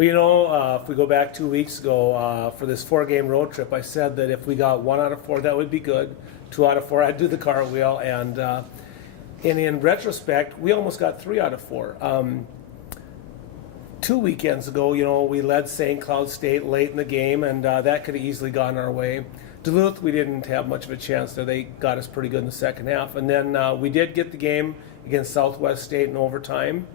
Well, if we go back 2 weeks ago for this 4-game road trip, I said that if we got 1 out of 4, that would be good. 2 out of 4, I'd do the cartwheel. And in retrospect, we almost got 3 out of 4. 2 weekends ago, we led St. Cloud State late in the game, and that could have easily gone our way. Duluth, we didn't have much of a chance there. They got us pretty good in the second half. And then we did get the game against Southwest State in overtime.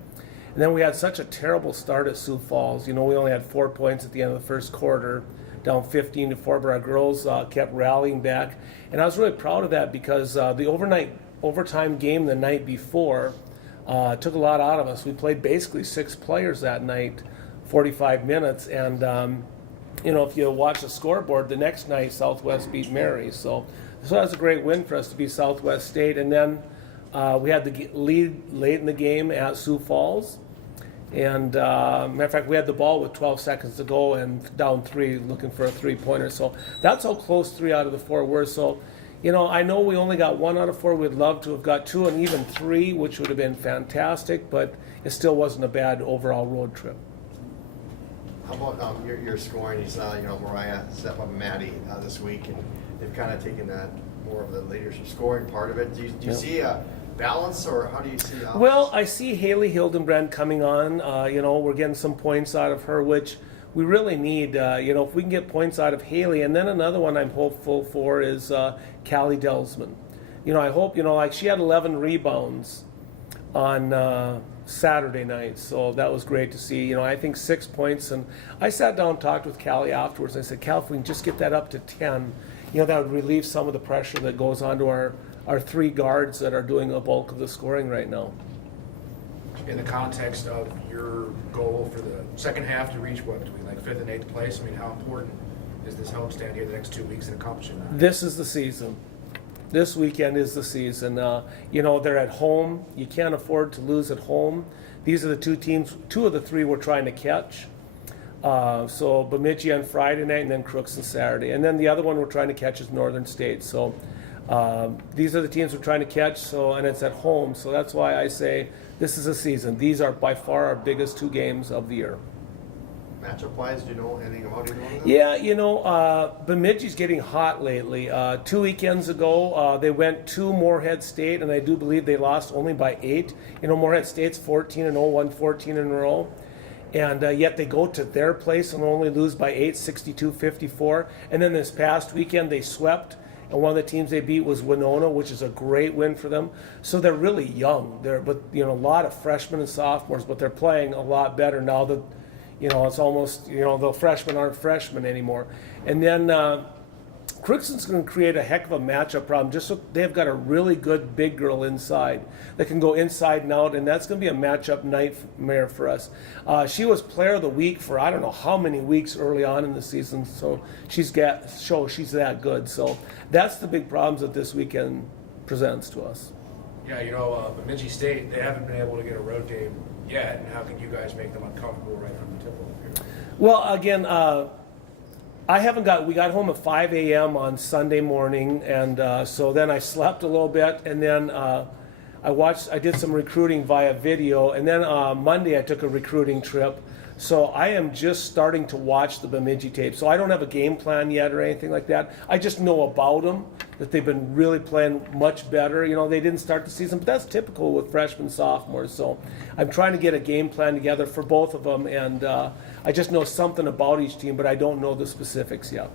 And then we had such a terrible start at Sioux Falls. We only had 4 points at the end of the first quarter, down 15-4, but our girls kept rallying back. And I was really proud of that because the overtime game the night before took a lot out of us. We played basically 6 players that night, 45 minutes. And, if you watch the scoreboard, the next night Southwest beat Mary. So that was a great win for us to beat Southwest State. And then we had the lead late in the game at Sioux Falls. And matter of fact, we had the ball with 12 seconds to go and down 3, looking for a 3-pointer. So that's how close 3 out of the 4 were. So, I know we only got 1 out of 4. We'd love to have got 2 and even 3, which would have been fantastic. But it still wasn't a bad overall road trip. How about your scoring? You saw, Mariah step up Maddie this week, and they've kind of taken that more of the leadership scoring part of it. Do you see a balance, or how do you see that? Well, I see Haley Hildenbrand coming on. We're getting some points out of her, which we really need. If we can get points out of Haley, and then another one I'm hopeful for is Callie Delsman. I hope, like she had 11 rebounds on Saturday night, so that was great to see. I think 6 points, and I sat down and talked with Callie afterwards. I said, Cal, if we can just get that up to 10, that would relieve some of the pressure that goes onto our 3 guards that are doing a bulk of the scoring right now. In the context of your goal for the second half to reach between 5th and 8th place, how important is this homestand here the next 2 weeks in accomplishing that? This is the season. This weekend is the season. They're at home. You can't afford to lose at home. These are the 2 teams, 2 of the 3 we're trying to catch. So Bemidji on Friday night and then Crookston Saturday. And then the other one we're trying to catch is Northern State. So these are the teams we're trying to catch, and it's at home. So that's why I say this is a season. These are by far our biggest 2 games of the year. Matchup-wise, do you know anything about either one of them? Yeah, Bemidji's getting hot lately. 2 weekends ago, they went to Moorhead State, and I do believe they lost only by 8. Moorhead State's 14-0, won 14 in a row. And yet they go to their place and only lose by 8, 62-54. And then this past weekend, they swept. And one of the teams they beat was Winona, which is a great win for them. So they're really young. But a lot of freshmen and sophomores, but they're playing a lot better now that, it's almost, the freshmen aren't freshmen anymore. And then Crookston's going to create a heck of a matchup problem. Just so they've got a really good big girl inside that can go inside and out, and that's going to be a matchup nightmare for us. She was Player of the Week for I don't know how many weeks early on in the season, so she's that good. So that's the big problems that this weekend presents to us. Yeah, Bemidji State, they haven't been able to get a road game yet, and how can you guys make them uncomfortable right from the tip-off here? Well, again, we got home at 5 a.m. on Sunday morning, and so then I slept a little bit, and then I did some recruiting via video, and then Monday I took a recruiting trip. So I am just starting to watch the Bemidji tape. So I don't have a game plan yet or anything like that. I just know about them, that they've been really playing much better. They didn't start the season, but that's typical with freshmen, sophomores. So I'm trying to get a game plan together for both of them, and I just know something about each team, but I don't know the specifics yet.